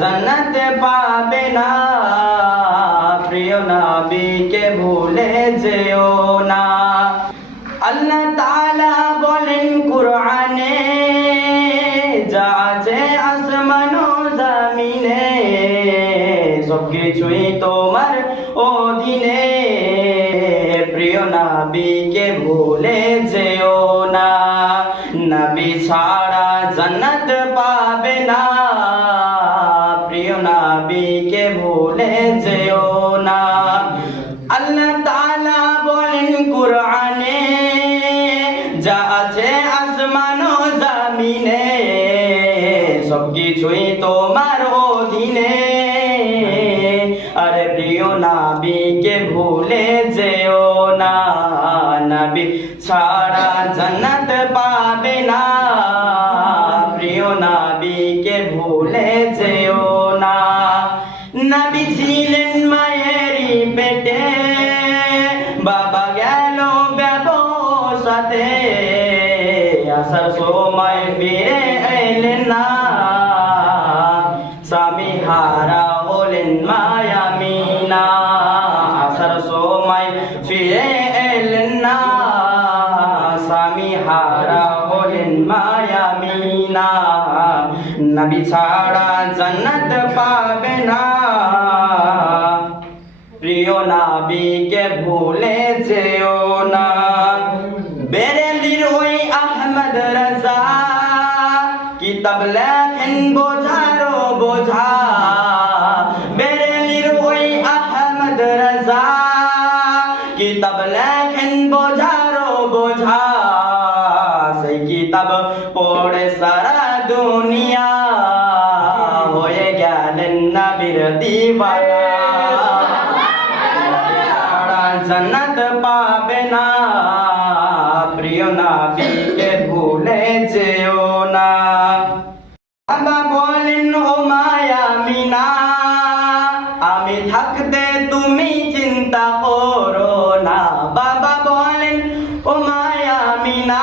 জান্নাত পাবে না, প্রিয় নবীকে ভুলে যেও না। আল্লাহ তাআলা বলেন কুরআনে, যা আছে আসমান ও জমিনে সবকিছুই তোমার অধীনে, প্রিয় নবীকে ভুলে যেও না। নবী ছাড়া জান্নাত পাবে না, প্রিয় নবীকে ভুলে যেও না। আল্লাহ তাআলা বলেন কুরআনে, যা আছে আসমান ও জমিনে সবকিছুই তোমার অধীনে, আরে প্রিয় নবীকে ভুলে যেও না। নবী ছাড়া জান্নাত পাবে না, প্রিয় নবীকে ভুলে যেও না। নবী ছিলেন মায়েরই পেটে, বাবা গেল ব্যবসাতে, আসার সময় ফিরে এলেন না, স্বামী হারা হলেন মা আমিনা। আসার সময় ফিরে এলেন না, স্বামী হারা হলেন মা আমিনা। নবী ছাড়া জান্নাত পাবে না, প্রিয় নবীকে ভুলে যেও না। বেরেলির ওই আহমদ রাজা কিতাব লেখেন বোঝারো বোঝা, বেরেলির ওই আহমদ রাজা কিতাব লেখেন বোঝারো বোঝা, সেই কিতাব পড়ে সারা দুনিয়া হয়ে গেলেন নবীর দিওয়ানা। জান্নাত পাবে না, প্রিয় নবীকে ভুলে যেও না। বাবা বলেন ও মা আমিনা, আমি থাকতে তুমি চিন্তা করো না। বাবা বলেন ও মা আমিনা,